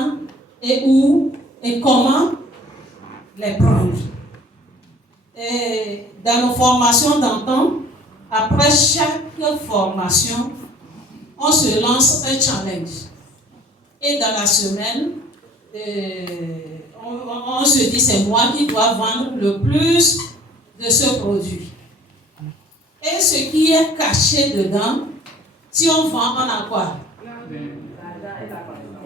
quand et où et comment les prendre. Et dans nos formations d'antan, après chaque formation, on se lance un challenge. Et dans la semaine, on se dit c'est moi qui dois vendre le plus de ce produit. Et ce qui est caché dedans, si on vend, on a quoi?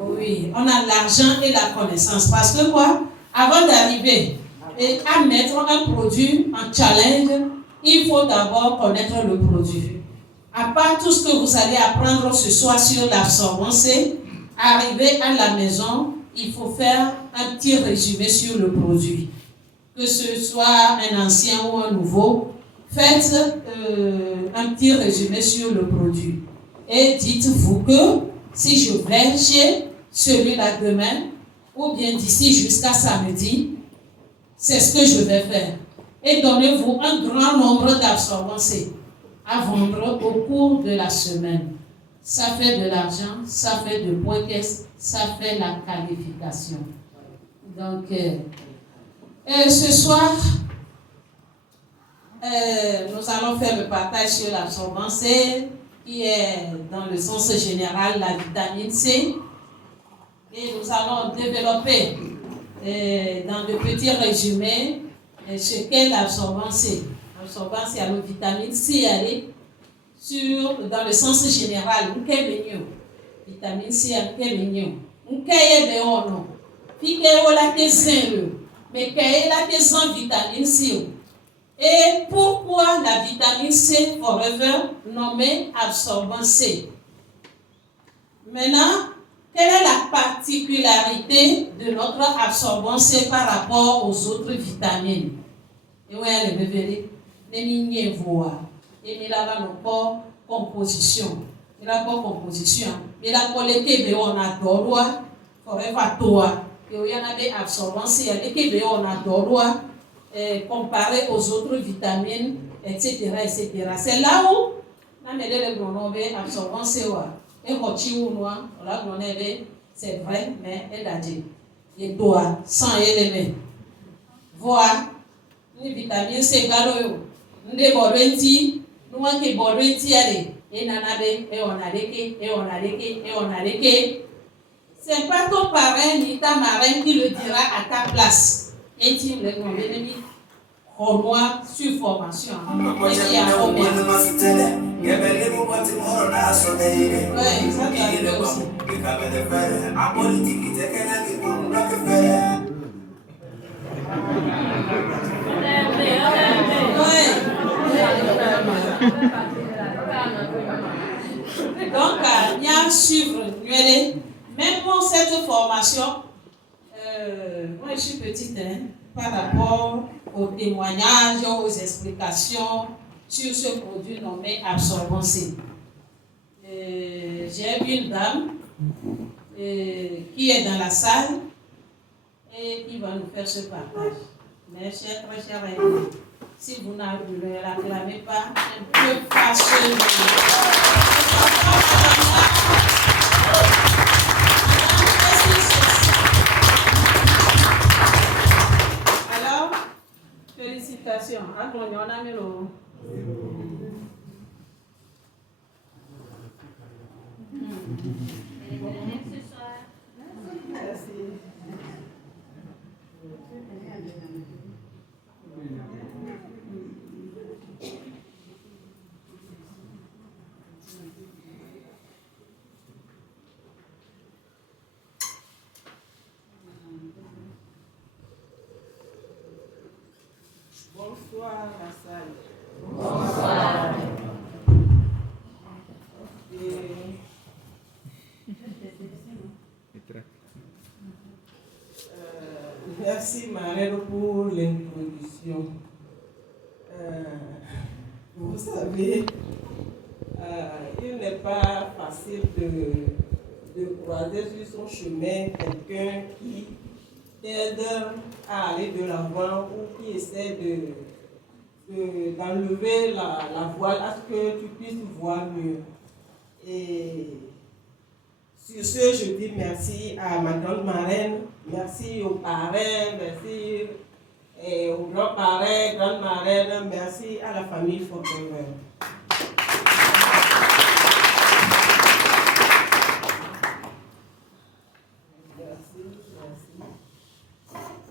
Oui, on a l'argent et la connaissance. Parce que quoi? Avant d'arriver à mettre un produit en challenge, il faut d'abord connaître le produit. À part tout ce que vous allez apprendre ce soir sur l'absorbance, arriver à la maison, il faut faire un petit résumé sur le produit. Que ce soit un ancien ou un nouveau, faites un petit résumé sur le produit. Et dites-vous que si je vais chez celui-là demain, ou bien d'ici jusqu'à samedi, c'est ce que je vais faire. Et donnez-vous un grand nombre d'absorbances à vendre au cours de la semaine. Ça fait de l'argent, ça fait de points caisse, ça fait la qualification. Donc, ce soir, nous allons faire le partage sur l'absorbance qui est dans le sens général la vitamine C. Et nous allons développer dans de petits résumés ce qu'est l'absorbance. L'absorbance, il y a la vitamine C, dans le sens général. Vitamine C, mais vitamine C. Et pourquoi la vitamine C forever nommée absorbance C? Maintenant, quelle est la particularité de notre absorbance C par rapport aux autres vitamines? Et où est le révélé? Les voix. Et il a encore composition. Il a pas composition. Il a collecté, on a droit. Forever toi. Et où il y en a des absorbances, il y a des qui on a droit. Comparé aux autres vitamines, etc. etc. C'est là où on a les pronommés absorbance et c'est vrai, mais elle a dit. Et toi, sans éléments. Voilà. Une vitamine C, galo, nous déborrenti, nous avons déborrenti, et nanabe, et on a l'équé, et on a l'équé, et on a l'équé. C'est pas ton parrain ni ta marraine qui le dira à ta place. Intime les grands ennemis. Au moins sur formation. Et qui a combien? Oui, ça doit arriver aussi. Donc, il y a un suivre. Même pour cette formation, moi je suis petite par rapport aux témoignages, aux explications sur ce produit nommé absorbance. J'ai vu une dame qui est dans la salle et qui va nous faire ce partage. Mais très chers amis, si vous ne l'acclamez pas, un peu fâcheux. Alors, félicitations. Merci. Bonsoir la salle. Bonsoir. Merci Marelle pour l'introduction. Vous savez, il n'est pas facile de croiser sur son chemin quelqu'un qui t'aide à aller de l'avant ou qui essaie d'enlever la voile à ce que tu puisses voir mieux. Et Sur ce, je dis merci à ma grande marraine, merci aux parrains, merci aux grands-parrains, grandes marraines, merci à la famille Forever.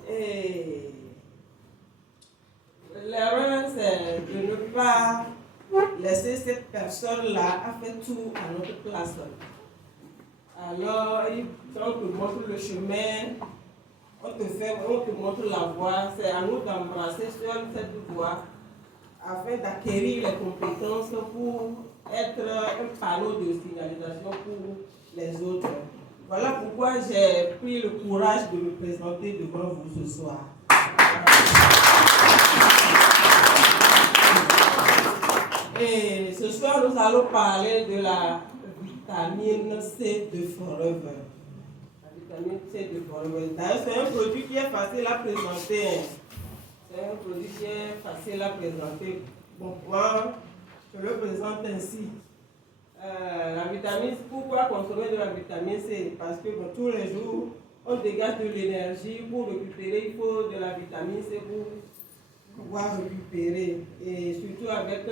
Et l'erreur, c'est de ne pas laisser cette personne-là a fait tout à notre place. Alors, quand on te montre le chemin, on te montre la voie, c'est à nous d'embrasser seul cette voie afin d'acquérir les compétences pour être un panneau de signalisation pour les autres. Voilà pourquoi j'ai pris le courage de me présenter devant vous ce soir. Et ce soir, nous allons parler de la vitamine C de Forever. La vitamine C de Forever. D'ailleurs, c'est un produit qui est facile à présenter. C'est un produit qui est facile à présenter. Bon, moi, je le présente ainsi. La vitamine C, pourquoi consommer de la vitamine C? Parce que bon, tous les jours, on dégage de l'énergie. Pour récupérer, il faut de la vitamine C pour pouvoir récupérer. Et surtout avec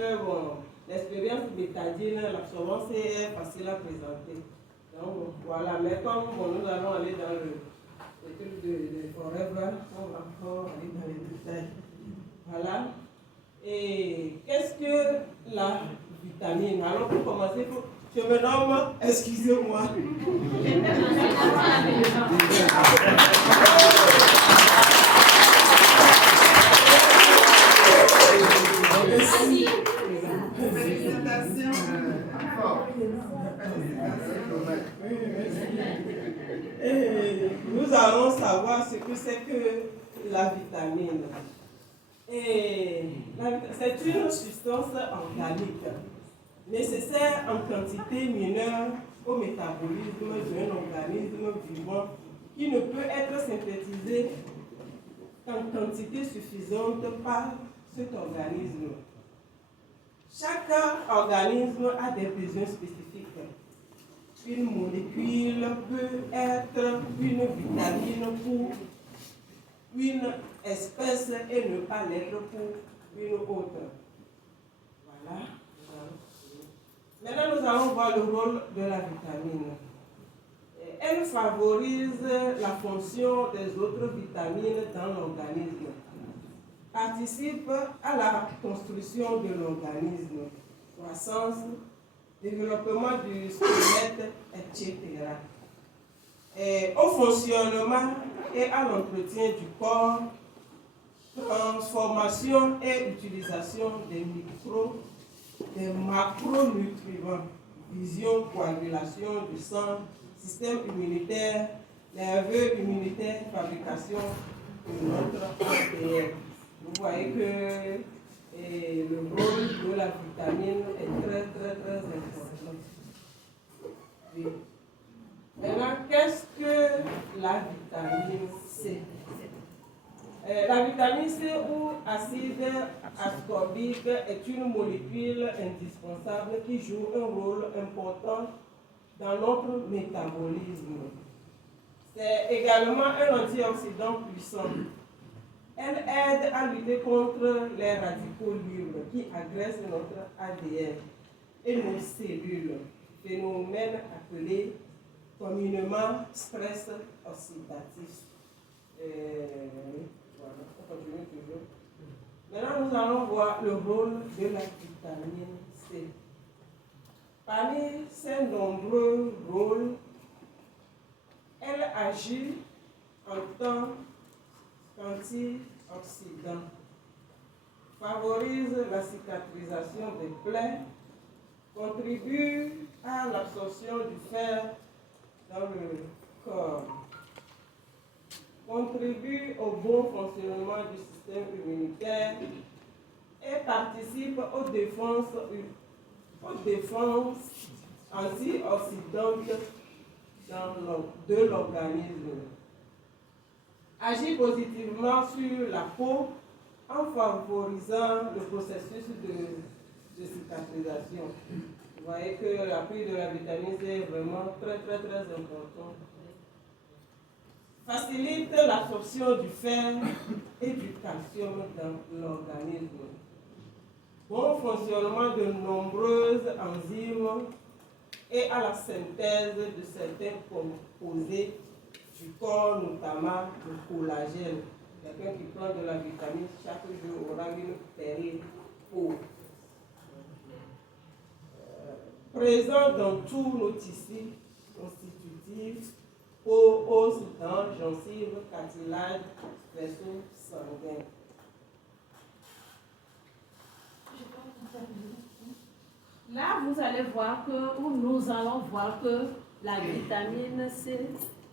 l'expérience bétadine, l'absorbance est facile à présenter. Donc voilà, mais comme nous allons aller dans le truc de Forever, on va encore aller dans les détails. Voilà. Et qu'est-ce que la vitamine? Alors pour commencer, je me nomme, excusez-moi. Nous allons savoir ce que c'est que la vitamine. C'est une substance organique nécessaire en quantité mineure au métabolisme d'un organisme vivant qui ne peut être synthétisé en quantité suffisante par cet organisme. Chaque organisme a des besoins spécifiques. Une molécule peut être une vitamine pour une espèce et ne pas l'être pour une autre. Voilà. Maintenant, nous allons voir le rôle de la vitamine. Elle favorise la fonction des autres vitamines dans l'organisme, participe à la construction de l'organisme, croissance, développement du squelette, etc. Et au fonctionnement et à l'entretien du corps, transformation et utilisation des macronutriments, vision, coagulation du sang, système immunitaire, nerveux immunitaire, fabrication de notre ADN. Vous voyez que le rôle de la vitamine est très important. Oui. Maintenant, qu'est-ce que la vitamine C? La vitamine C ou acide ascorbique est une molécule indispensable qui joue un rôle important dans notre métabolisme. C'est également un antioxydant puissant. Elle aide à lutter contre les radicaux libres qui agressent notre ADN et nos cellules, phénomène appelé communément stress oxydatif. Voilà, on continue toujours. Maintenant, nous allons voir le rôle de la vitamine C. Parmi ses nombreux rôles, elle agit en tant qu'antioxydant, favorise la cicatrisation des plaies, contribue à l'absorption du fer dans le corps, contribue au bon fonctionnement du système immunitaire et participe aux défenses antioxydantes de l'organisme. Agit positivement sur la peau en favorisant le processus de cicatrisation. Vous voyez que l'appui de la vitamine C est vraiment très important. Facilite l'absorption du fer et du calcium dans l'organisme. Bon fonctionnement de nombreuses enzymes et à la synthèse de certains composés du corps, notamment le collagène. Quelqu'un qui prend de la vitamine chaque jour aura une péri-peau. Présent dans tous nos tissus constitutifs, peau, os, dents, gencives, cartilage, vaisseaux sanguins. Là, vous allez voir que, ou nous allons voir que la vitamine C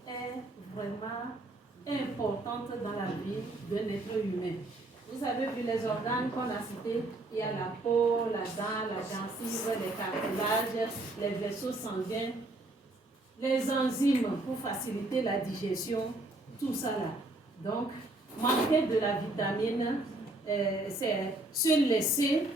est vraiment importante dans la vie d'un être humain. Vous avez vu les organes qu'on a cités, il y a la peau, la dent, la gencive, les cartilages, les vaisseaux sanguins, les enzymes pour faciliter la digestion, tout ça là. Donc, manquer de la vitamine, c'est se laisser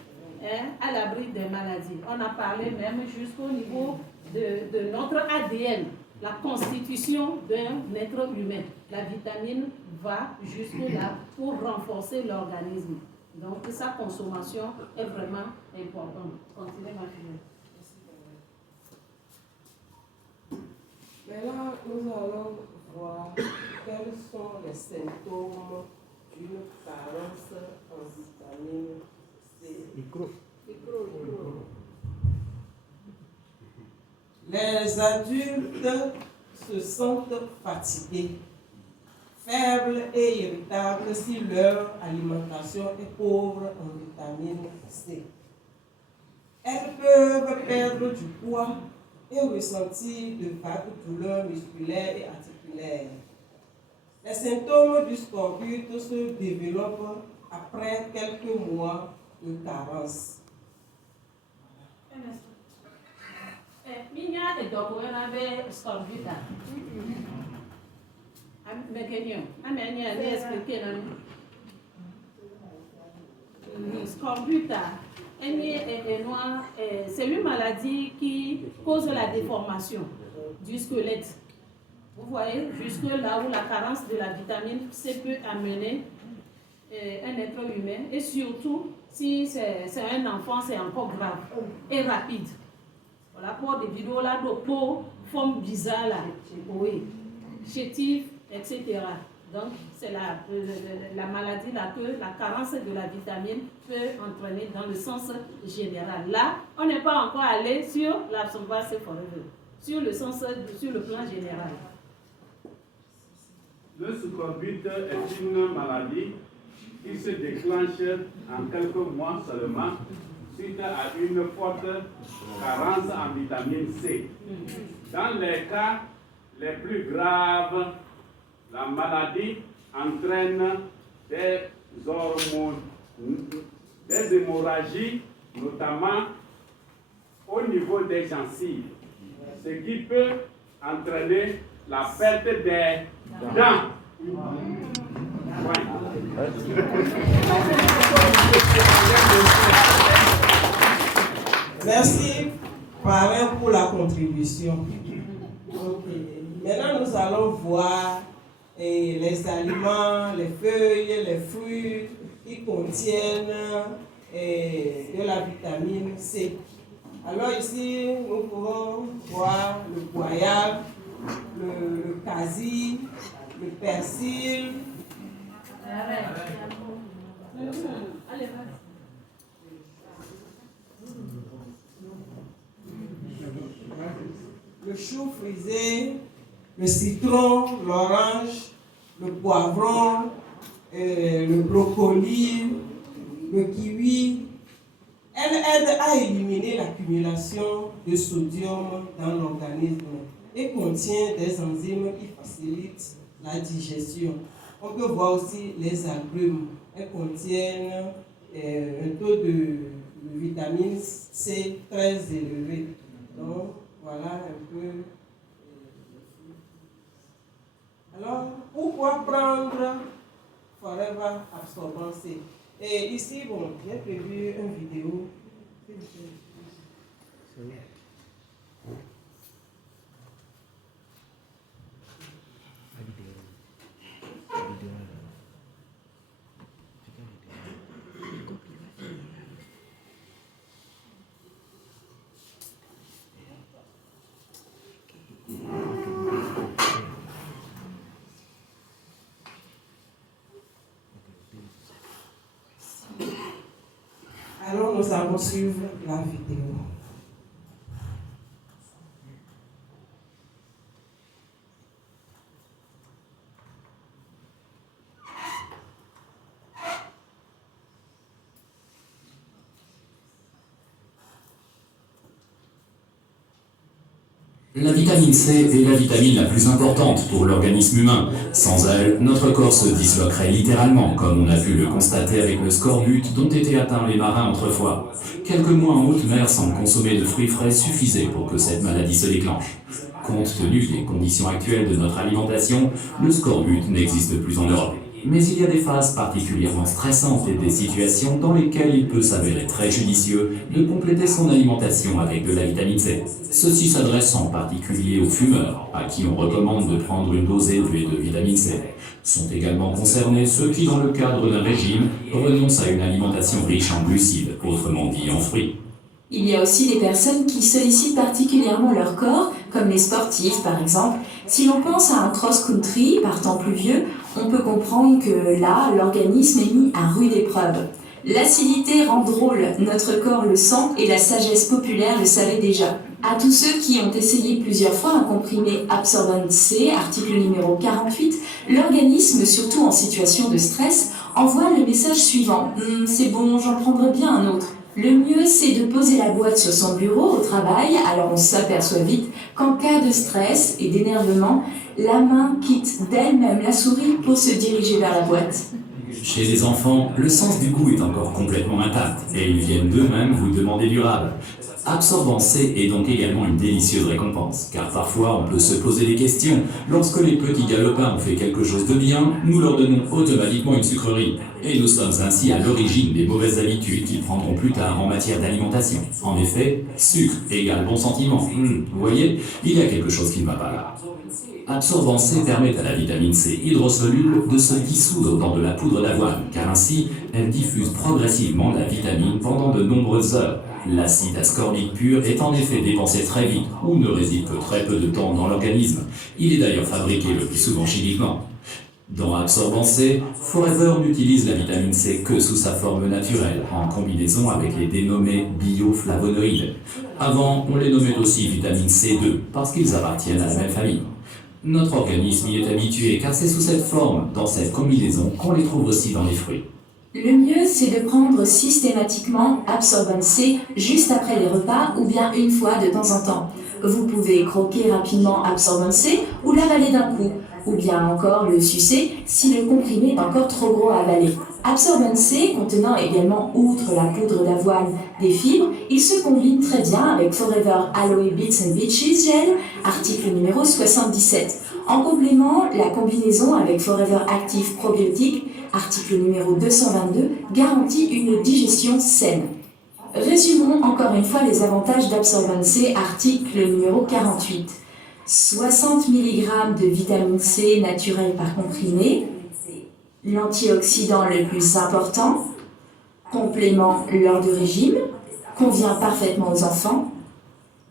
à l'abri des maladies. On a parlé même jusqu'au niveau de notre ADN, la constitution d'un être humain. La vitamine va jusque-là pour renforcer l'organisme. Donc, sa consommation est vraiment importante. Continuez, ma fille. Maintenant, nous allons voir quels sont les symptômes d'une carence en vitamine C. Les adultes se sentent fatigués, faibles et irritables si leur alimentation est pauvre en vitamine C. Elles peuvent perdre du poids et ressentir de vagues douleurs musculaires et articulaires. Les symptômes du scorbut se développent après quelques mois de carence. Minya et Dokoena be scorbut. Scorbut, c'est une maladie qui cause la déformation du squelette. Vous voyez, jusque là où la carence de la vitamine C peut amener un être humain, et surtout si c'est un enfant, c'est encore grave et rapide. Voilà, pour des vidéos là de peau, forme bizarre là, oui, chétif, etc. Donc, c'est la maladie là que la carence de la vitamine peut entraîner dans le sens général. Là, on n'est pas encore allé sur l'absorbance forever, sur le plan général. Le scorbut est une maladie qui se déclenche en quelques mois seulement suite à une forte carence en vitamine C. Dans les cas les plus graves, la maladie entraîne des hémorragies, notamment au niveau des gencives, ce qui peut entraîner la perte des dents. Merci, parrain, pour la contribution. Okay. Maintenant, nous allons voir les aliments, les feuilles, les fruits qui contiennent de la vitamine C. Alors ici, nous pouvons voir le goyave, le quasi, le persil. Le chou frisé, le citron, l'orange, le poivron, le brocoli, le kiwi. Elle aide à éliminer l'accumulation de sodium dans l'organisme et contient des enzymes qui facilitent la digestion. On peut voir aussi les agrumes. Elles contiennent un taux de vitamine C très élevé. Donc, voilà un peu. Alors, pourquoi prendre Forever Absorbant C? Et ici, bon, j'ai prévu une vidéo Alors nous allons suivre la vidéo. La vitamine C est la vitamine la plus importante pour l'organisme humain. Sans elle, notre corps se disloquerait littéralement, comme on a pu le constater avec le scorbut dont étaient atteints les marins autrefois. Quelques mois en haute mer sans consommer de fruits frais suffisaient pour que cette maladie se déclenche. Compte tenu des conditions actuelles de notre alimentation, le scorbut n'existe plus en Europe. Mais il y a des phases particulièrement stressantes et des situations dans lesquelles il peut s'avérer très judicieux de compléter son alimentation avec de la vitamine C. Ceci s'adresse en particulier aux fumeurs, à qui on recommande de prendre une dose élevée de vitamine C. Sont également concernés ceux qui, dans le cadre d'un régime, renoncent à une alimentation riche en glucides, autrement dit en fruits. Il y a aussi des personnes qui sollicitent particulièrement leur corps, comme les sportifs par exemple. Si l'on pense à un cross-country par temps pluvieux, on peut comprendre que là, l'organisme est mis à rude épreuve. L'acidité rend drôle, notre corps le sent et la sagesse populaire le savait déjà. À tous ceux qui ont essayé plusieurs fois un comprimé Absorbent C, article numéro 48, l'organisme, surtout en situation de stress, envoie le message suivant. C'est bon, j'en prendrai bien un autre. Le mieux, c'est de poser la boîte sur son bureau au travail, alors on s'aperçoit vite qu'en cas de stress et d'énervement, la main quitte d'elle-même la souris pour se diriger vers la boîte. Chez les enfants, le sens du goût est encore complètement intact et ils viennent d'eux-mêmes vous demander du rab. Absorbent C est donc également une délicieuse récompense, car parfois on peut se poser des questions. Lorsque les petits galopins ont fait quelque chose de bien, nous leur donnons automatiquement une sucrerie. Et nous sommes ainsi à l'origine des mauvaises habitudes qu'ils prendront plus tard en matière d'alimentation. En effet, sucre égale bon sentiment. Vous voyez, il y a quelque chose qui ne va pas là. Absorbent C permet à la vitamine C hydrosoluble de se dissoudre dans de la poudre d'avoine, car ainsi, elle diffuse progressivement la vitamine pendant de nombreuses heures. L'acide ascorbique pur est en effet dépensé très vite, ou ne réside que très peu de temps dans l'organisme. Il est d'ailleurs fabriqué le plus souvent chimiquement. Dans Absorbent C, Forever n'utilise la vitamine C que sous sa forme naturelle, en combinaison avec les dénommés bioflavonoïdes. Avant, on les nommait aussi vitamine C2, parce qu'ils appartiennent à la même famille. Notre organisme y est habitué, car c'est sous cette forme, dans cette combinaison, qu'on les trouve aussi dans les fruits. Le mieux, c'est de prendre systématiquement Absorbent C juste après les repas ou bien une fois de temps en temps. Vous pouvez croquer rapidement Absorbent C ou l'avaler d'un coup, ou bien encore le sucer si le comprimé est encore trop gros à avaler. Absorbent C contenant également, outre la poudre d'avoine, des fibres, il se combine très bien avec Forever Aloe Bits and Beaches Gel, article numéro 77. En complément, la combinaison avec Forever Active Probiotique, article numéro 222, garantit une digestion saine. Résumons encore une fois les avantages d'Absorbent C, article numéro 48. 60 mg de vitamine C naturelle par comprimé, l'antioxydant le plus important, complément lors de régime, convient parfaitement aux enfants,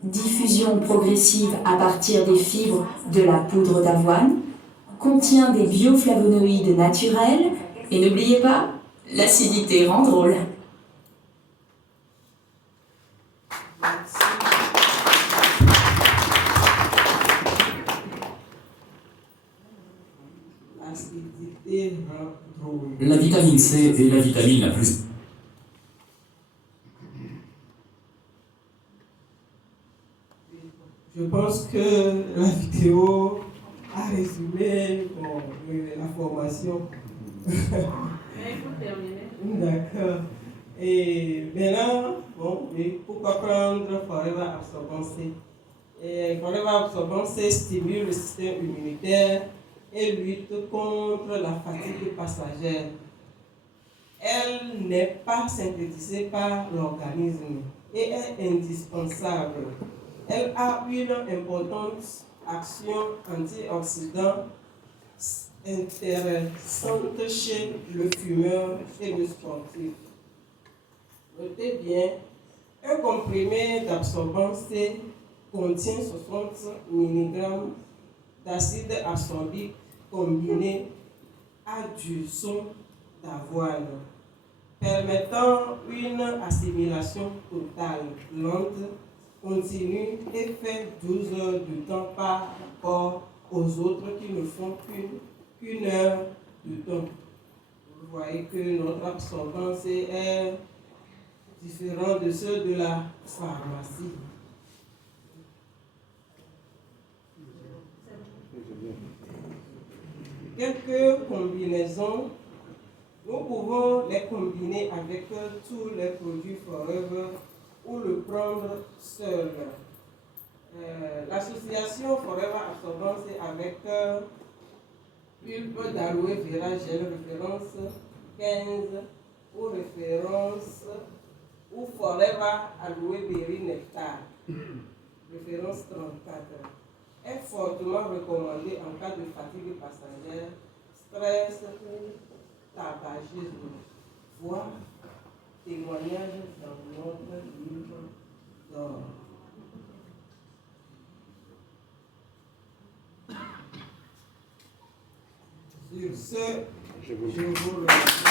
diffusion progressive à partir des fibres de la poudre d'avoine, contient des bioflavonoïdes naturels, et n'oubliez pas, l'acidité rend drôle. L'acidité rend drôle. La vitamine C est la vitamine la plus... Je pense que la vidéo a résumé la formation. Il faut terminer. D'accord. Et maintenant, pourquoi prendre Forever Absorbent C? Forever Absorbent C stimule le système immunitaire et lutte contre la fatigue passagère. Elle n'est pas synthétisée par l'organisme. et est indispensable. Elle a une importante action antioxydante intéressante chez le fumeur et le sportif. Notez bien, un comprimé d'absorbance C contient 60 mg d'acide ascorbique combiné à du son d'avoine, permettant une assimilation totale, lente, continue et fait 12 heures de temps par rapport aux autres qui ne font qu'une heure de temps. Vous voyez que notre absorbance est différent de ceux de la pharmacie. Quelques combinaisons, nous pouvons les combiner avec tous les produits Forever ou le prendre seul. L'association Forever Absorbance avec pulpe d'aloe vera gel référence 15 ou référence ou Forever Aloe Berry Nectar référence 34 est fortement recommandé en cas de fatigue passagère, stress ou tabagisme. Voir témoignage dans notre livre d'or. Sur ce, je vous remercie.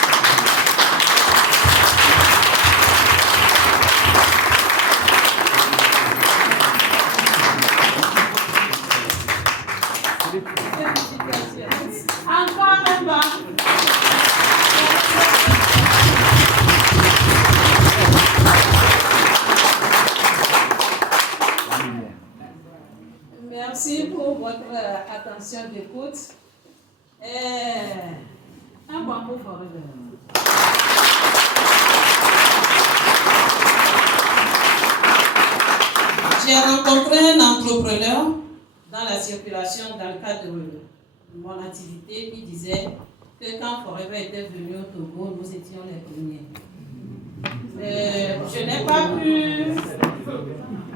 Encore un banc. Merci pour votre attention d'écoute. Un bon pour Forever. J'ai rencontré un entrepreneur dans la circulation dans le cadre de mon activité qui disait que quand Forever était venu au Togo, nous étions les premiers. Je n'ai pas pu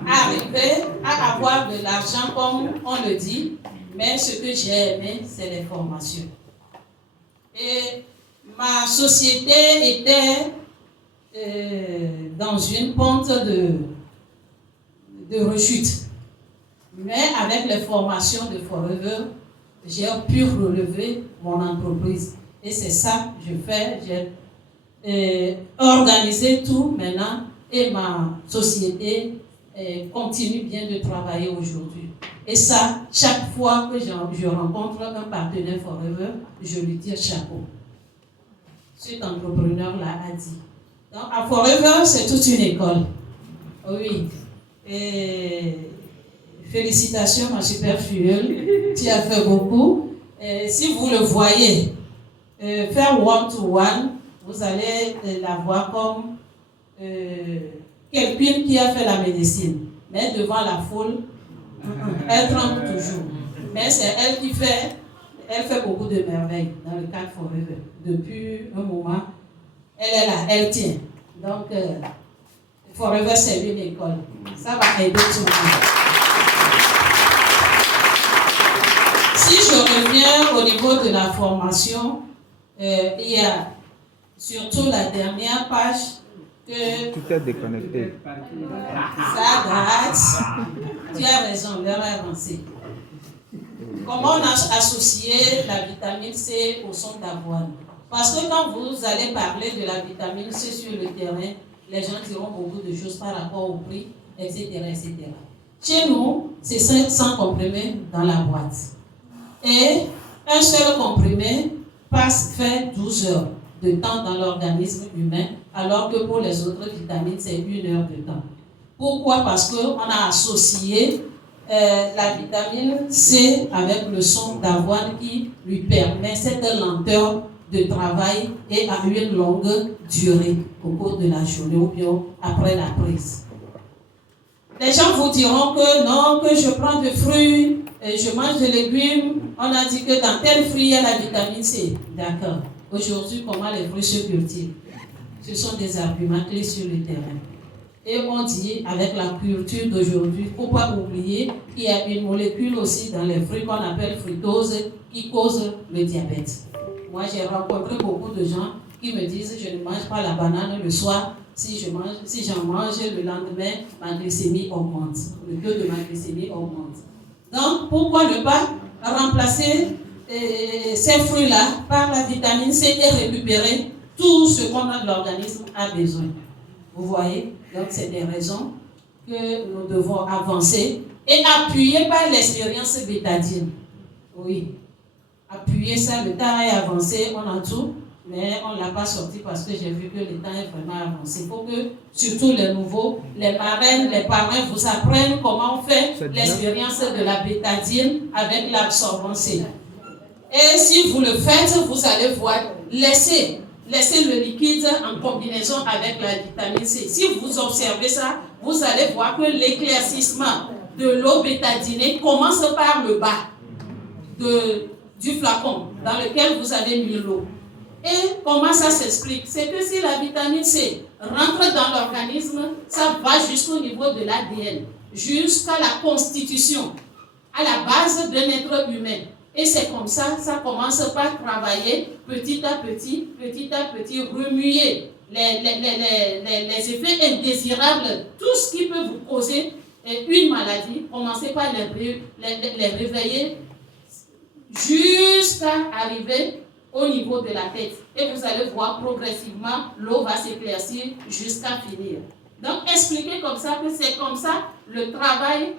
arriver à avoir de l'argent comme on le dit, mais ce que j'ai aimé, c'est les formations. Et ma société était dans une pente de rechute. Mais avec les formations de Forever, j'ai pu relever mon entreprise. Et c'est ça que je fais. J'ai organisé tout maintenant et ma société continue bien de travailler aujourd'hui. Et ça, chaque fois que je rencontre un partenaire Forever, je lui dis chapeau. Cet entrepreneur-là a dit. Donc, à Forever, c'est toute une école. Oui. Et félicitations, ma super fuel. Tu as fait beaucoup. Et si vous le voyez, faire one-to-one, vous allez la voir comme quelqu'un qui a fait la médecine. Mais devant la foule, elle tremble toujours. Mais c'est elle qui fait, elle fait beaucoup de merveilles dans le cadre Forever. Depuis un moment, elle est là, elle tient. Donc, Forever, c'est une école. Ça va aider tout le monde. Si je reviens au niveau de la formation, il y a surtout la dernière page que... Tout est déconnecté. Ça date. Tu as raison, l'heure est avancée. Comment on a associé la vitamine C au son d'avoine? Parce que quand vous allez parler de la vitamine C sur le terrain, les gens diront beaucoup de choses par rapport au prix, etc. etc. Chez nous, c'est 500 comprimés dans la boîte. Et un seul comprimé fait 12 heures de temps dans l'organisme humain, alors que pour les autres vitamines, c'est 1 heure de temps. Pourquoi? Parce qu'on a associé la vitamine C avec le son d'avoine qui lui permet cette lenteur de travail et à une longue durée au cours de la journée ou bien après la prise. Les gens vous diront que non, que je prends des fruits, je mange des légumes. On a dit que dans tel fruit, il y a la vitamine C. D'accord. Aujourd'hui, comment les fruits se cultivent? Ce sont des arguments clés sur le terrain. Et on dit, avec la culture d'aujourd'hui, pourquoi oublier qu'il y a une molécule aussi dans les fruits qu'on appelle fructose qui cause le diabète. Moi, j'ai rencontré beaucoup de gens qui me disent, je ne mange pas la banane le soir. Si j'en mange le lendemain, ma glycémie augmente. Le taux de ma glycémie augmente. Donc, pourquoi ne pas remplacer ces fruits-là par la vitamine C et récupérer tout ce qu'on a de l'organisme a besoin. Vous voyez? Donc, c'est des raisons que nous devons avancer et appuyer par l'expérience bétadine. Oui. Appuyer ça, le temps est avancé, on a tout, mais on ne l'a pas sorti parce que j'ai vu que le temps est vraiment avancé. Il faut que, surtout les nouveaux, les marraines, les parrains vous apprennent comment on fait l'expérience de la bétadine avec l'absorbance C. Et si vous le faites, vous allez voir, laissez le liquide en combinaison avec la vitamine C. Si vous observez ça, vous allez voir que l'éclaircissement de l'eau bétadinée commence par le bas du flacon dans lequel vous avez mis l'eau. Et comment ça s'explique? C'est que si la vitamine C rentre dans l'organisme, ça va jusqu'au niveau de l'ADN, jusqu'à la constitution, à la base d'un être humain. Et c'est comme ça, ça commence par travailler petit à petit, remuer les effets indésirables, tout ce qui peut vous causer une maladie. Commencez par les réveiller jusqu'à arriver au niveau de la tête. Et vous allez voir progressivement, l'eau va s'éclaircir jusqu'à finir. Donc, expliquez comme ça que c'est comme ça le travail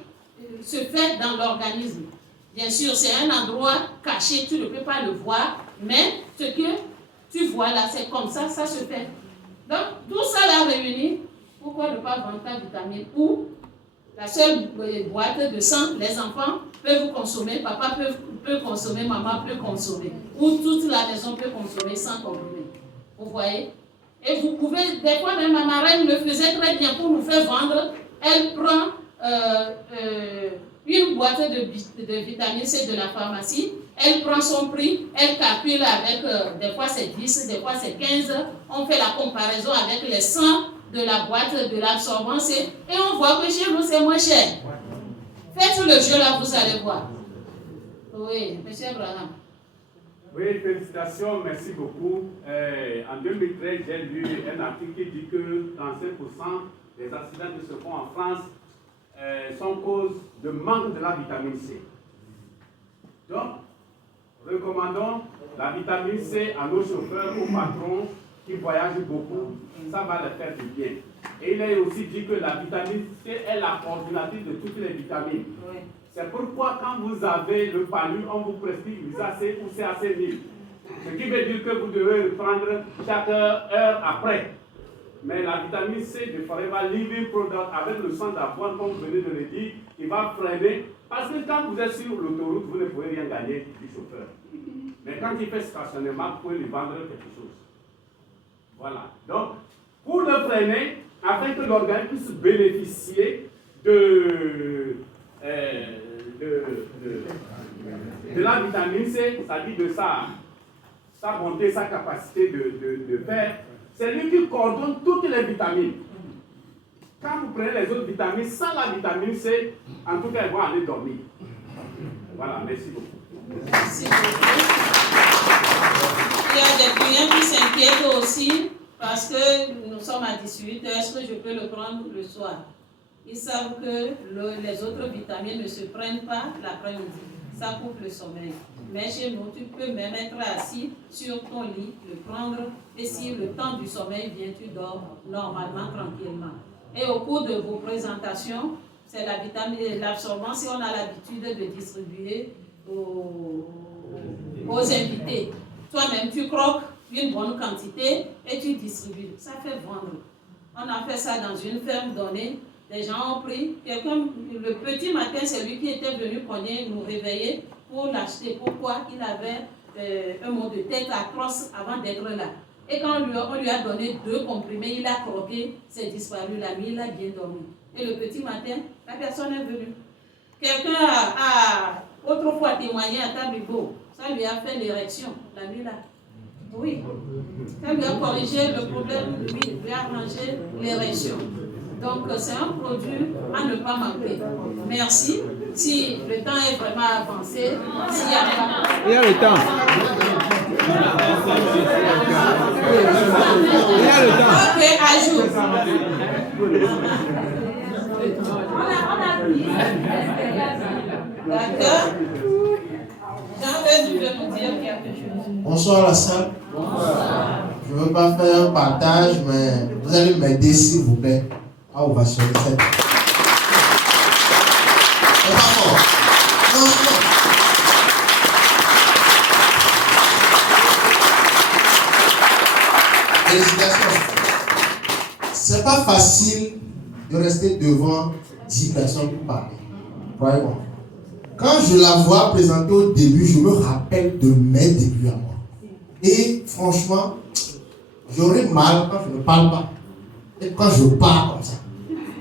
se fait dans l'organisme. Bien sûr, c'est un endroit caché, tu ne peux pas le voir, mais ce que tu vois là, c'est comme ça, ça se fait. Donc, tout ça là réuni, pourquoi ne pas vendre ta vitamine? Ou la seule boîte de sang, les enfants peuvent consommer, papa peut consommer, maman peut consommer. Ou toute la maison peut consommer sans comprimé. Vous voyez? Et vous pouvez, des fois même ma marraine le faisait très bien pour nous faire vendre. Elle prend une boîte de vitamine C de la pharmacie, elle prend son prix, elle calcule avec, des fois c'est 10, des fois c'est 15, on fait la comparaison avec les 100 de la boîte de l'absorbance et on voit que chez nous c'est moins cher. Faites le jeu là, vous allez voir. Oui, monsieur Abraham. Oui, félicitations, merci beaucoup. En 2013, j'ai lu un article qui dit que 35% des accidents qui se font en France sont cause de manque de la vitamine C. Donc, recommandons la vitamine C à nos chauffeurs, aux patrons qui voyagent beaucoup. Ça va leur faire du bien. Et il est aussi dit que la vitamine C est la coordinatrice de toutes les vitamines. Oui. C'est pourquoi quand vous avez le palu, on vous prescrit USAC ou CAC1000. Ce qui veut dire que vous devez le prendre chaque heure après. Mais la vitamine C de Forever Living Product avec le sang d'avoine, comme vous venez de le dire, il va freiner. Parce que quand vous êtes sur l'autoroute, vous ne pouvez rien gagner du chauffeur. Mais quand il fait stationnement, vous pouvez lui vendre quelque chose. Voilà. Donc, pour le freiner, afin que l'organisme puisse bénéficier de la vitamine C, c'est-à-dire de sa bonté, sa capacité de faire, c'est lui qui coordonne toutes les vitamines. Quand vous prenez les autres vitamines, sans la vitamine C, en tout cas, elles vont aller dormir. Voilà, merci beaucoup. Merci beaucoup. Il y a des clients qui s'inquiètent aussi parce que nous sommes à 18h. Est-ce que je peux le prendre le soir? Ils savent que les autres vitamines ne se prennent pas l'après-midi. Ça coupe le sommeil. Mais chez nous, tu peux même être assis sur ton lit, le prendre, et si le temps du sommeil vient, tu dors normalement, tranquillement. Et au cours de vos présentations, c'est la vitamine, l'absorbance, si on a l'habitude de distribuer aux invités. Toi-même, tu croques une bonne quantité et tu distribues. Ça fait vendre. On a fait ça dans une ferme donnée. Les gens ont pris. Quelqu'un, le petit matin, c'est lui qui était venu cogner, nous réveiller pour l'acheter. Pourquoi? Il avait un mot de tête atroce avant d'être là. Et quand on lui a donné 2 comprimés, il a croqué, c'est disparu la nuit, il a bien dormi. Et le petit matin, la personne est venue. Quelqu'un a autrefois témoigné à Tabigo. Ça lui a fait l'érection la nuit là. Oui. Ça lui a corrigé le problème, lui a arrangé l'érection. Donc, c'est un produit à ne pas manquer. Merci. Si le temps est vraiment avancé, s'il n'y a pas... Il y a le temps. Il y a le temps. Ok, ajoute. D'accord. Jean-Baptiste, tu veux nous dire quelque chose? Bonsoir la salle. Bonsoir. Je ne veux pas faire un partage, mais vous allez m'aider s'il vous plaît à ovationner cette. C'est pas fort. Non, non. Félicitations. C'est pas facile de rester devant 10 personnes pour parler. Croyez-moi. Quand je la vois présenter au début, je me rappelle de mes débuts à moi. Et franchement, j'aurais mal quand je ne parle pas. Et quand je parle comme ça.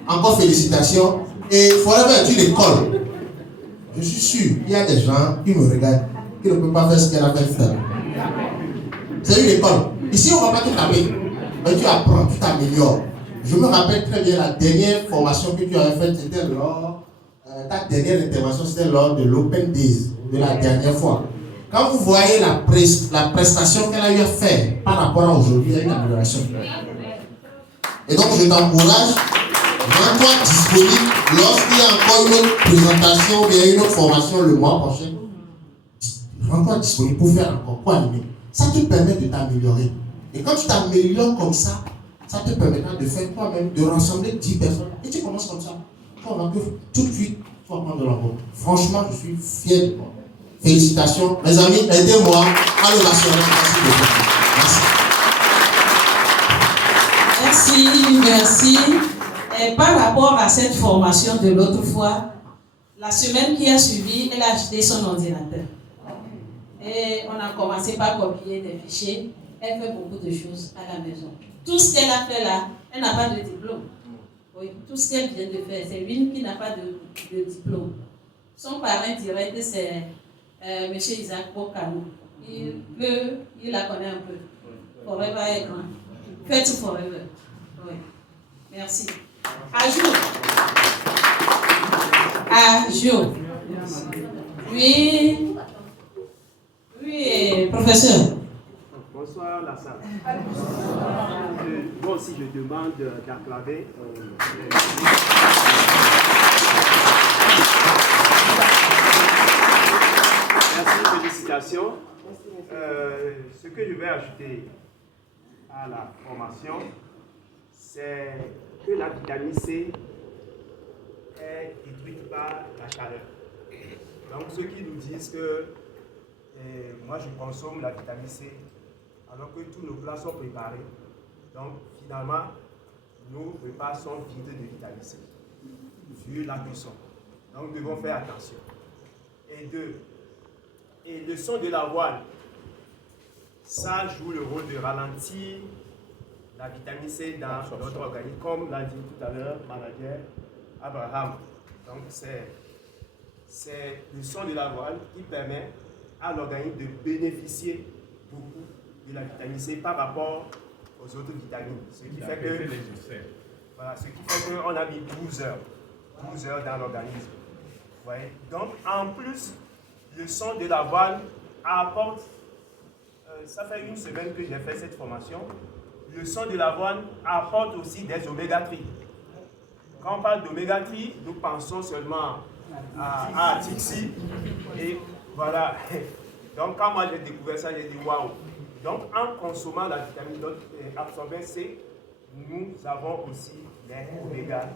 Encore félicitations. Et Forever est une école. Je suis sûr, il y a des gens qui me regardent, qui ne peuvent pas faire ce qu'elle a fait tout à l'heure. C'est une école. Ici, on ne va pas te taper. Mais tu apprends, tu t'améliores. Je me rappelle très bien la dernière formation que tu avais faite, c'était lors... ta dernière intervention, c'était lors de l'Open Days, de la dernière fois. Quand vous voyez la prestation qu'elle a eu à faire par rapport à aujourd'hui, il y a une amélioration. Et donc, je t'encourage, rends-toi disponible lorsqu'il y a encore une autre présentation ou bien une autre formation le mois prochain. Rends-toi disponible pour faire encore, pour animer. Ça te permet de t'améliorer. Et quand tu t'améliores comme ça te permettra de faire toi-même, de rassembler 10 personnes. Et tu commences comme ça. On va tout de suite prendre de la route. Franchement, je suis fier de toi. Félicitations. Mes amis, aidez-moi à le national. Merci. Merci. Et par rapport à cette formation de l'autre fois, la semaine qui a suivi, elle a acheté son ordinateur. Et on a commencé par copier des fichiers. Elle fait beaucoup de choses à la maison. Tout ce qu'elle a fait là, elle n'a pas de diplôme. Oui, tout ce qu'elle vient de faire, c'est une qui n'a pas de diplôme. Son parrain direct, c'est M. Isaac Bokanou. Il la connaît un peu. Forever est grand. Faites Forever. Oui. Merci. Ajoute. Oui. Oui, professeur. Bonsoir la salle. Moi aussi je demande d'acclamer. Merci, félicitations. Ce que je vais ajouter à la formation, c'est que la vitamine C est détruite par la chaleur. Donc ceux qui nous disent que moi je consomme la vitamine C alors que tous nos plats sont préparés. Donc finalement, nos repas sont vides de vitamine C vu la cuisson. Donc nous devons faire attention. Et le son de l'avoine, ça joue le rôle de ralentir la vitamine C dans notre organisme, comme l'a dit tout à l'heure manager Abraham. Donc c'est le son de l'avoine qui permet à l'organisme de bénéficier beaucoup de la vitamine C par rapport aux autres vitamines. Ce qui fait que qu'on a mis 12 heures dans l'organisme. Ouais. Donc en plus, le son de l'avoine apporte, ça fait une semaine que j'ai fait cette formation, le son de l'avoine apporte aussi des oméga 3. Quand on parle d'oméga 3, nous pensons seulement à Tixi et voilà. Donc quand moi j'ai découvert ça, j'ai dit waouh. Donc en consommant la vitamine absorbée C, nous avons aussi les oméga.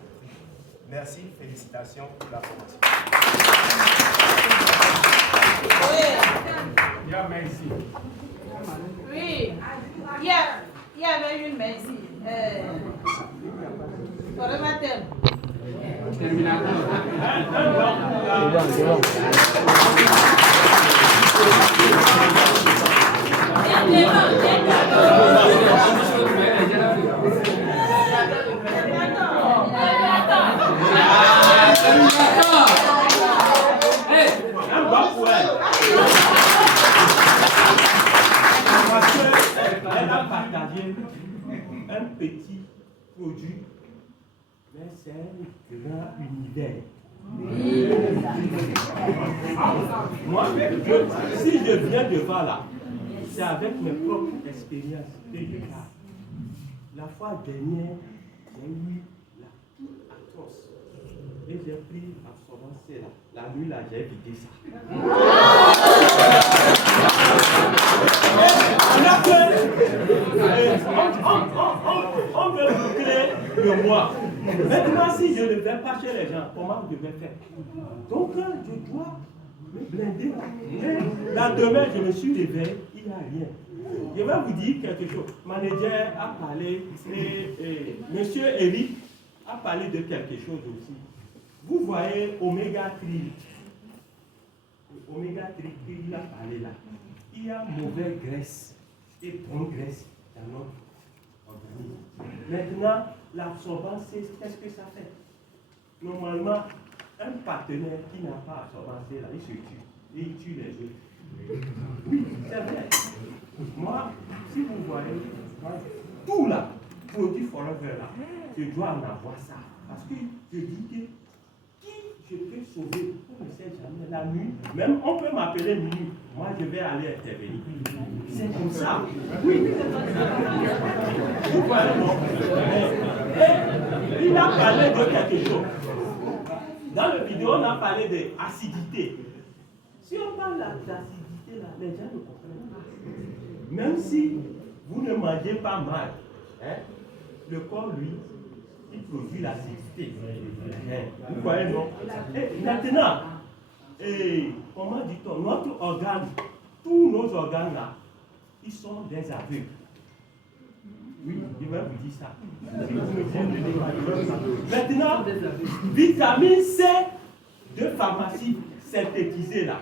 Merci, félicitations pour la formation. Oui. Merci. Oui. Il y avait une main ici. Forever. Elle a partagé un petit produit, mais c'est un grand univers. Moi, si je viens devant là, c'est avec mes propres expériences de l'État. La fois dernière, j'ai eu la toux atroce. Et j'ai pris l'absorbance là. La nuit là, j'ai vidé ça. On veut boucler le mois. Maintenant, si je ne vais pas chez les gens, comment je vais faire? Donc, je dois me blinder. Et la demain, je me suis réveillé, il n'y a rien. Je vais vous dire quelque chose. Manager a parlé, et monsieur Eric a parlé de quelque chose aussi. Vous voyez Oméga 3. Oméga 3 qu'il a parlé là. Il y a mauvaise graisse et bonne graisse dans notre organisme. Maintenant, l'absorbance, qu'est-ce que ça fait? Normalement, un partenaire qui n'a pas absorbance là, il se tue. Et il tue les autres. Oui, c'est vrai. Moi, si vous voyez, tout là, produit forever là, je dois en avoir ça. Parce que je dis que qui je peux sauver, on ne sait jamais la nuit. Même on peut m'appeler minuit, moi je vais aller intervenir. C'est comme ça. Oui. Vous voyez, non? Et il a parlé de quelque chose. Dans la vidéo, on a parlé d'acidité. Si on parle d'acidité, là, les gens ne comprennent pas. Même si vous ne mangez pas mal, hein, le corps, lui, il produit l'acidité. Vous voyez, non? Et maintenant, comment dit-on? Notre organe, tous nos organes là, ils sont des aveugles. Oui, je vais vous dire ça. Si vous me dites, maintenant, vitamine C de pharmacie synthétisée là,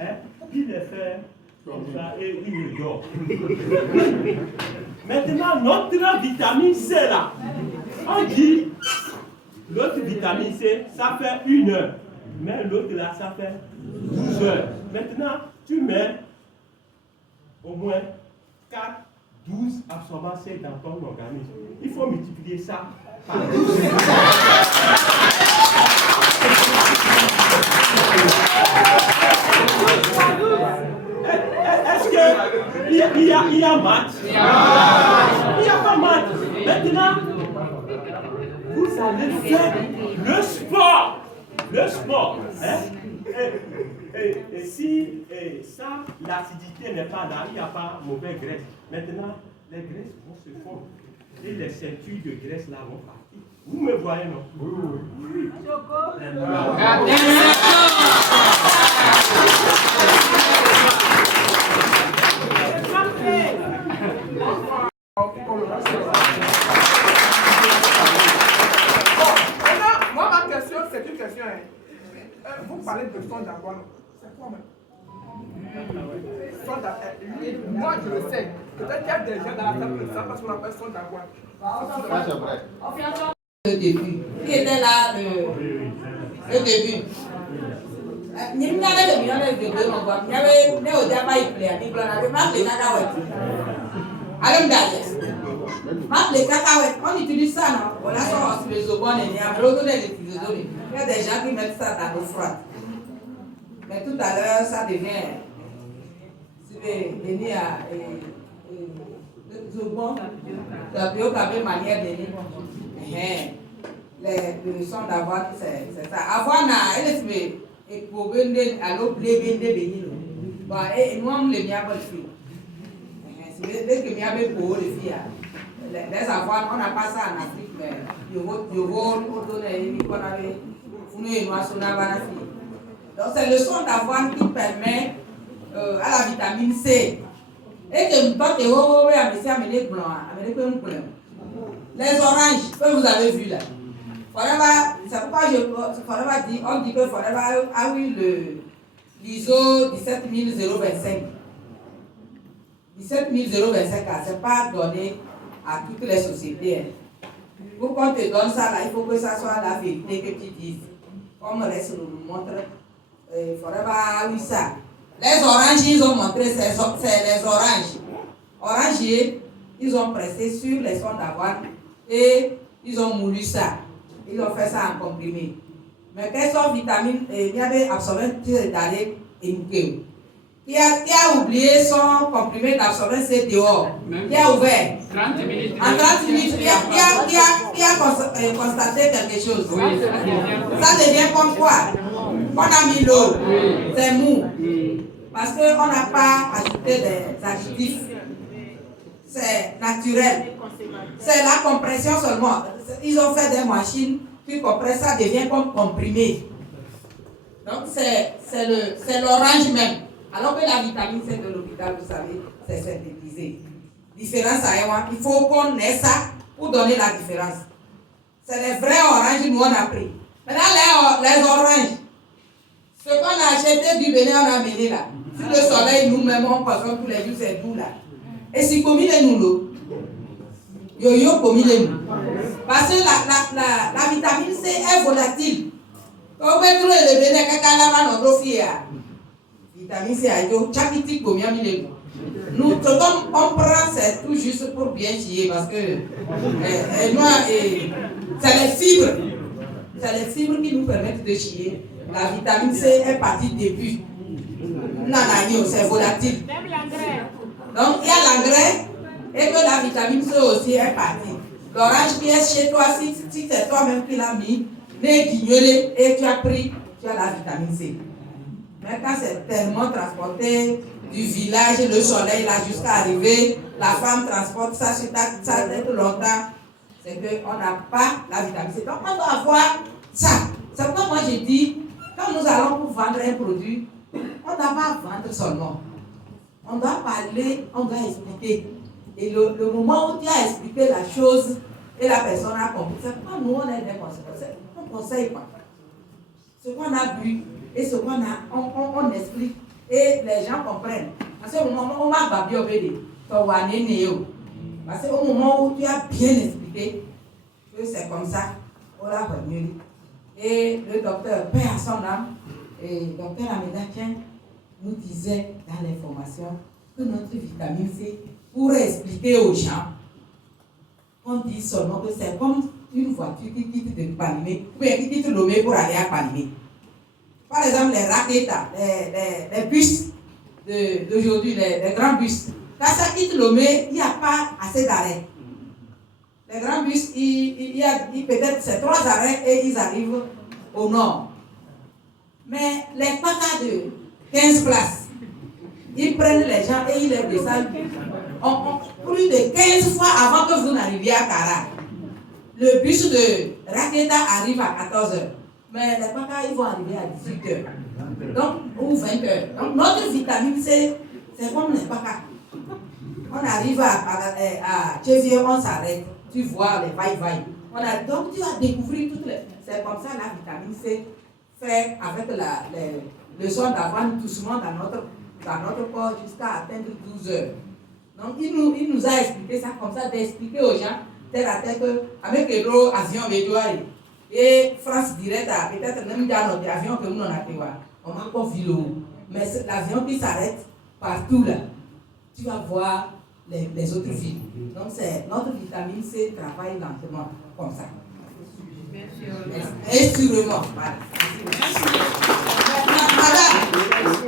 hein, il les fait comme ça et il le dort. Maintenant, notre vitamine C là, on dit, l'autre vitamine C, ça fait 1 heure, mais l'autre là, ça fait 12 heures. Maintenant, tu mets au moins 12 absorbants C dans ton organisme. Il faut multiplier ça par 12. Est-ce qu'il y a maths? Il n'y a pas maths. Maintenant, vous allez faire le sport. Le sport. Hein? Et si ça, l'acidité n'est pas là, il n'y a pas mauvaise graisse. Maintenant, les graisses vont se fondre. Et les ceintures de graisse là vont partir. Vous me voyez, non? Oui. Moi, ma question, c'est une question. Vous parlez de son d'avoine. C'est quoi même? Moi, je le sais. Peut-être qu'il y a des gens dans la salle de ça parce qu'on appelle son d'avoine. Ça, c'est vrai. Le début. Qui était là le début. Il y avait des millions de vidéos, il y avait des odeurs, il y avait marque les cacahuètes. Allez, marque les cacahuètes, on utilise ça, non? On a ça sur les obons, il y a l'autre il y a des gens qui mettent ça dans l'eau froide. Mais tout à l'heure, ça devient. C'est venu à. La plus haute manière de venir. Le son d'avoir, c'est ça. Avant, elle est et pour venir à l'eau, les bénis. Et nous, on les miens pour le fil. C'est dès que nous avons pour les filles. Les avoines, on n'a pas ça en Afrique, mais il donc c'est le son d'avoine qui permet à la vitamine C. Et que nous avons amené blanc. Les oranges que vous avez vu là. C'est pourquoi on dit que Forever a eu l'ISO 17025. 17025, ce n'est pas donné à toutes les sociétés. Pour qu'on te donne ça là, il faut que ça soit la vérité que tu dises. Comme reste nous montre, Forever a eu ça. Les oranges, ils ont montré, c'est les oranges. Orangiers, ils ont pressé sur les sons d'avoine et ils ont moulu ça. ils ont fait ça en comprimé. Mais quelles sont les vitamines, il y avait absorbé d'aller et qui a oublié son comprimé d'absorbance C dehors, qui a ouvert 30 minutes. en 30 minutes, qui a constaté quelque chose. Oui, Ça devient comme quoi? On a mis l'eau, c'est mou. Parce qu'on n'a pas ajouté des additifs. C'est naturel. C'est la compression seulement. Ils ont fait des machines qui compressent, ça devient comme comprimé. Donc c'est l'orange même. Alors que la vitamine C de l'hôpital, vous savez, c'est synthétisé. Différence à Ewa, il faut qu'on ait ça pour donner la différence. C'est les vrais oranges, nous on a pris. Maintenant, les oranges, ce qu'on a acheté du Bénin, on a amené là. Si le soleil nous-mêmes, on consomme tous les jours, c'est doux là. Et si combien nous l'eau? Yo-yo, combien nous? Parce que la vitamine C est volatile. Quand vous trouvez le Bénin, quand on a vitamine C, chaque combien nous? Nous, on prend, c'est tout juste pour bien chier parce que c'est les fibres. C'est les fibres qui nous permettent de chier. La vitamine C est partie depuis. C'est volatile. Même l'engrais. Donc il y a l'engrais et que la vitamine C aussi est partie. L'orange qui est chez toi, si c'est toi-même qui l'as mis, les guignolés et tu as pris, tu as la vitamine C. Mais quand c'est tellement transporté du village, le soleil là jusqu'à arriver, la femme transporte ça sur ça tête longtemps, c'est qu'on n'a pas la vitamine C. Donc on doit avoir ça. C'est pourquoi moi j'ai dit, quand nous allons pour vendre un produit, on ne doit pas vendre seulement. On doit parler, on doit expliquer. Et le moment où tu as expliqué la chose et la personne a compris, c'est pourquoi nous on est des conseils. On conseille pas. Ce qu'on a bu et ce qu'on a, on explique et les gens comprennent. Parce qu'au moment où on m'a babi au BD, parce qu'au moment où tu as bien expliqué que c'est comme ça, on l'a revenu. Et le docteur, paix à son âme, et le docteur Amédakien nous disait dans l'information que notre vitamine C, pour expliquer aux gens, on dit seulement que c'est comme une voiture qui quitte de Panimé, ou bien qui quitte Lomé pour aller à Panimé. Par exemple, les raquetas, les bus d'aujourd'hui, les grands bus. Quand ça quitte Lomé, il n'y a pas assez d'arrêts. Les grands bus, il y a peut-être c'est 3 arrêts et ils arrivent au nord. Mais les patas de 15 places, ils prennent les gens et ils les descendent plus de 15 fois avant que vous n'arriviez à Kara. Le bus de Raketa arrive à 14h. Mais les patas, ils vont arriver à 18h. Donc, ou 20h. Donc, notre vitamine C, c'est comme les patas. On arrive à Tchévier, on s'arrête. Tu vois les vaille-vaille. Donc, tu vas découvrir toutes les... C'est comme ça la vitamine C fait avec le son d'avant doucement dans notre corps jusqu'à atteindre 12 heures. Donc, il nous a expliqué ça comme ça, d'expliquer aux gens, tel à tel que, avec le gros avion Bédouari et France Direct, peut-être même dans notre avion que nous on a fait voir, on a encore vu l'eau. Mais c'est l'avion qui s'arrête partout là. Tu vas voir les autres villes. Donc, c'est notre vitamine C travaille lentement comme ça. Et sûrement. Voilà. Madame,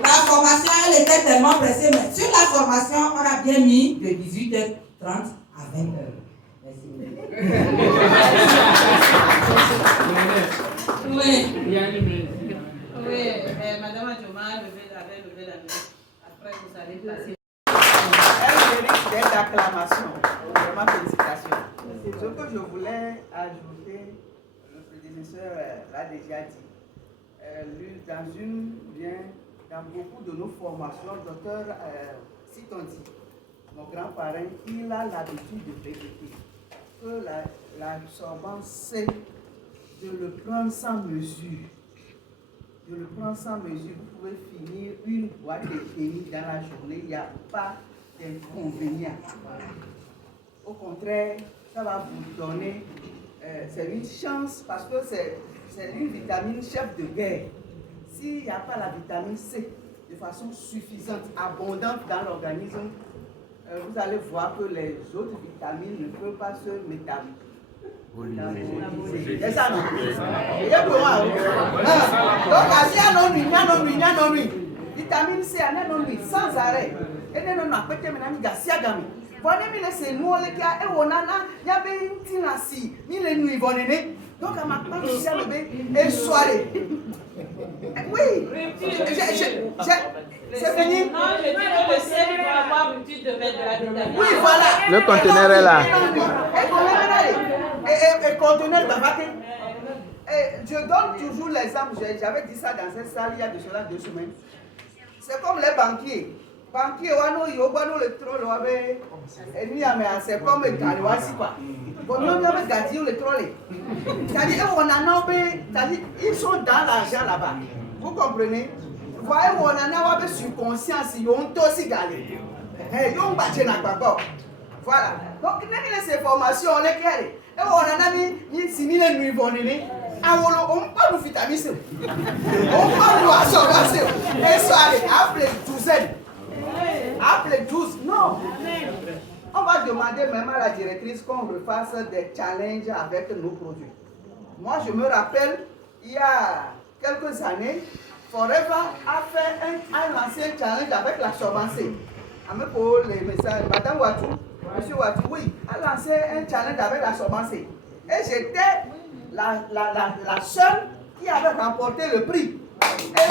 la formation, elle était tellement pressée, mais sur la formation, on a bien mis de 18h30 à 20h. Oui, Madame Adjoma avait levé la main. Après, vous allez passer. Elle mérite d'être acclamation. Vraiment, félicitations. Ce que je voulais ajouter, le prédécesseur l'a déjà dit. Dans beaucoup de nos formations, docteur Sitondi, mon grand-parent, il a l'habitude de répéter que l'absorbance, c'est de le prendre sans mesure. De le prendre sans mesure, vous pouvez finir une boîte de chérie dans la journée, il n'y a pas d'inconvénient. Au contraire, ça va vous donner, c'est une chance parce que c'est une vitamine chef de guerre. S'il n'y a pas la vitamine C de façon suffisante, abondante dans l'organisme, vous allez voir que les autres vitamines ne peuvent pas se C'est ça, non? Il y a pour moi. Donc, si il y a non-nuit. Vitamine C, il y a non-nuit, sans arrêt. Et non, non, peut-être maintenant, il y a siagami. Voilà, mais c'est nous, les gars, et on a, il y a une tinassi, ni les nuits, bon, donc, à ma part, je suis levé et soirée. Oui, c'est fini. Non, je dis que le ciel doit avoir l'habitude de mettre de la vitamine. Oui, voilà. Le conteneur est là. Et conteneur d'avaté. Je donne toujours l'exemple, j'avais dit ça dans cette salle il y a de cela 2 semaines. C'est comme les banquiers. Banquier, c'est comme le Kaliwasi, quoi. C'est-à-dire, ils sont dans l'argent là-bas. Vous comprenez? Vous voyez, on en a sur conscience, ils ont aussi gagné. Ils ont battu la baba. Voilà. Donc, ces formations, on est clair. Et on en a mis 6 000 nuits bonnes. On parle de vitamine C. On parle de assorbation. Et ça, appelez 12. Appelez 12. Non. On va demander même à la directrice qu'on refasse des challenges avec nos produits. Moi, je me rappelle, il y a quelques années, Forever a fait un lancé un challenge avec la Sobancé. Pour les messages, Madame Watou, Monsieur Watou, oui, a lancé un challenge avec la Sobancé. Et j'étais la seule qui avait remporté le prix. Et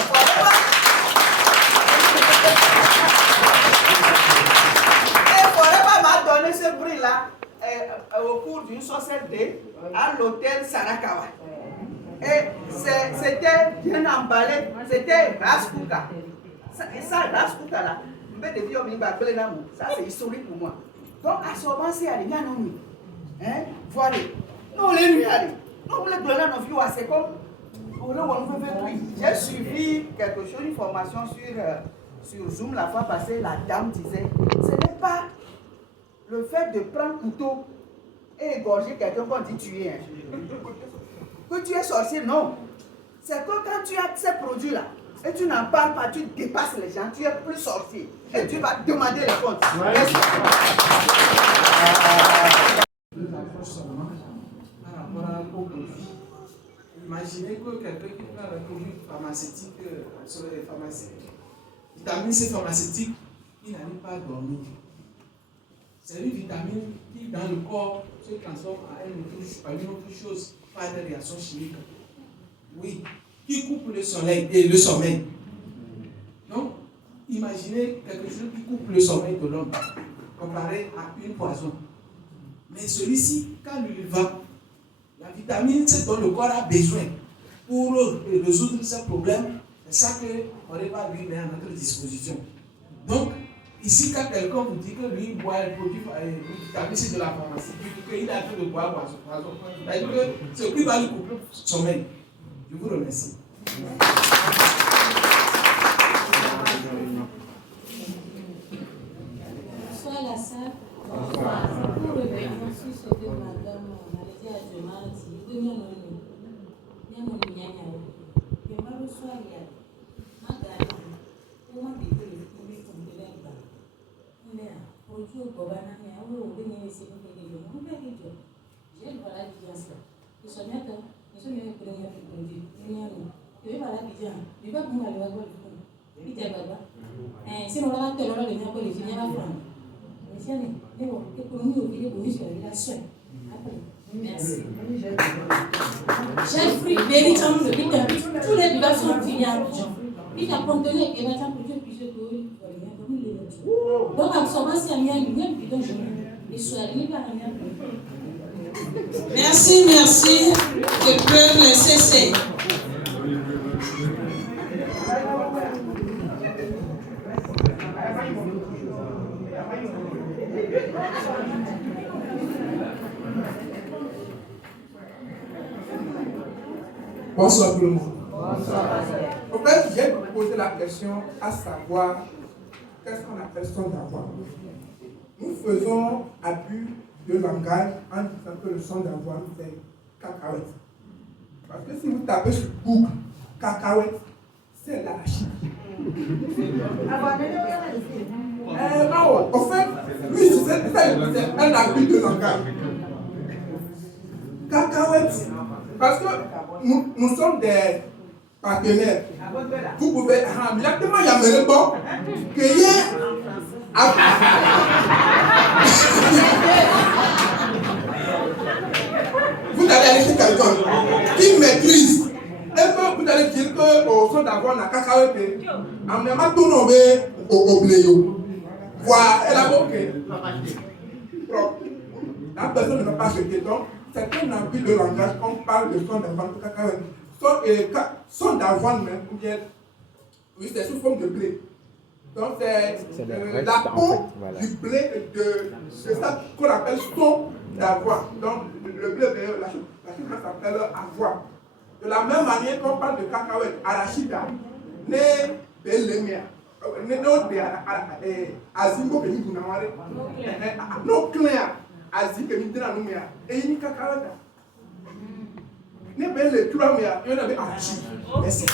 Forever m'a donné ce prix-là au cours d'une société à l'hôtel Sarakawa. Et c'était bien emballé, c'était Raskuka. Et ça, Raskuka là, ça c'est historique pour moi. Donc, à ce moment, c'est allé, voilà. Non, les nuits, allez. Non, vous les donnez à nos vies, c'est comme. J'ai suivi quelque chose, une formation sur Zoom la fois passée. La dame disait ce n'est pas le fait de prendre couteau et égorger quelqu'un qu'on dit tuer. Que tu es sorcier, non. C'est que quand tu as ces produits-là et tu n'en parles pas, tu dépasses les gens, tu es plus sorcier. Et tu vas demander les comptes. Merci. Imaginez que quelqu'un qui prend le produit pharmaceutique sur les pharmacies, vitamine C pharmaceutique, il n'arrive pas à dormir. C'est une vitamine qui, dans le corps, se transforme en une autre chose, par des réactions chimiques. Oui, qui coupe le soleil et le sommeil. Donc, imaginez quelque chose qui coupe le sommeil de l'homme, comparé à une poison. Mais celui-ci, quand il va, la vitamine C dont le corps a besoin pour résoudre ces problèmes, c'est ça qu'on va lui mettre à notre disposition. Donc, ici, quand quelqu'un vous dit que lui boit un produit vitamine C de la pharmacie, qu'il a fait de boire ce poison, c'est-à-dire que c'est lui qui va lui couper le sommeil. Je vous remercie. Bonsoir la salle. Bonsoir. Pour revenir sur ce que madame Malédia Adjema dit, de Merci. J'ai pris véritablement tous les bidons sont finis à l'argent. Il a contenu et il a produit plusieurs théories. Donc, absorbant, c'est un million bidon et soit merci, merci. Je peux me cesser. Bonsoir tout le monde. Bonsoir. En fait, j'ai posé la question à savoir qu'est-ce qu'on appelle son d'avoir. Nous faisons abus de langage en disant que le son d'avoir c'est cacahuète. Parce que si vous tapez sur Google cacahuète, c'est l'arachide. En fait, oui, c'est un abus de langage. cacahuètes. Parce que nous sommes des partenaires. Vous pouvez. Il y a tellement de bon que vous allez aller chez quelqu'un qui maîtrise. Et que vous allez dire qu'au son d'avoir la cacahuète, en même temps, tout le monde au bléo. Voilà, elle a ok. La personne ne va pas acheter. Donc, c'est un abus de langage quand on parle de son d'avoine de cacahuète. Son d'avoine même, ou bien, oui, c'est sous forme de blé. Donc, c'est la peau du blé de ça qu'on appelle son d'avoine. Donc, le blé, la chose s'appelle avoine. De la même manière qu'on parle de cacahuète, arachida, ne belemia, ne de azimbo que nous avons, non clair, azimbo que nous avons, et il y a cacahuète. Ne bele tu vas il y en avait arachide. Merci.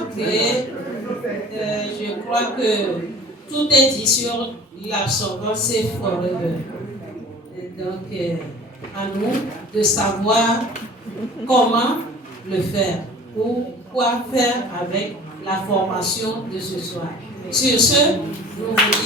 Ok, je crois que tout est dit sur l'absorbance Safe Forever. Donc, à nous de savoir comment le faire ou quoi faire avec la formation de ce soir. Sur ce, nous vous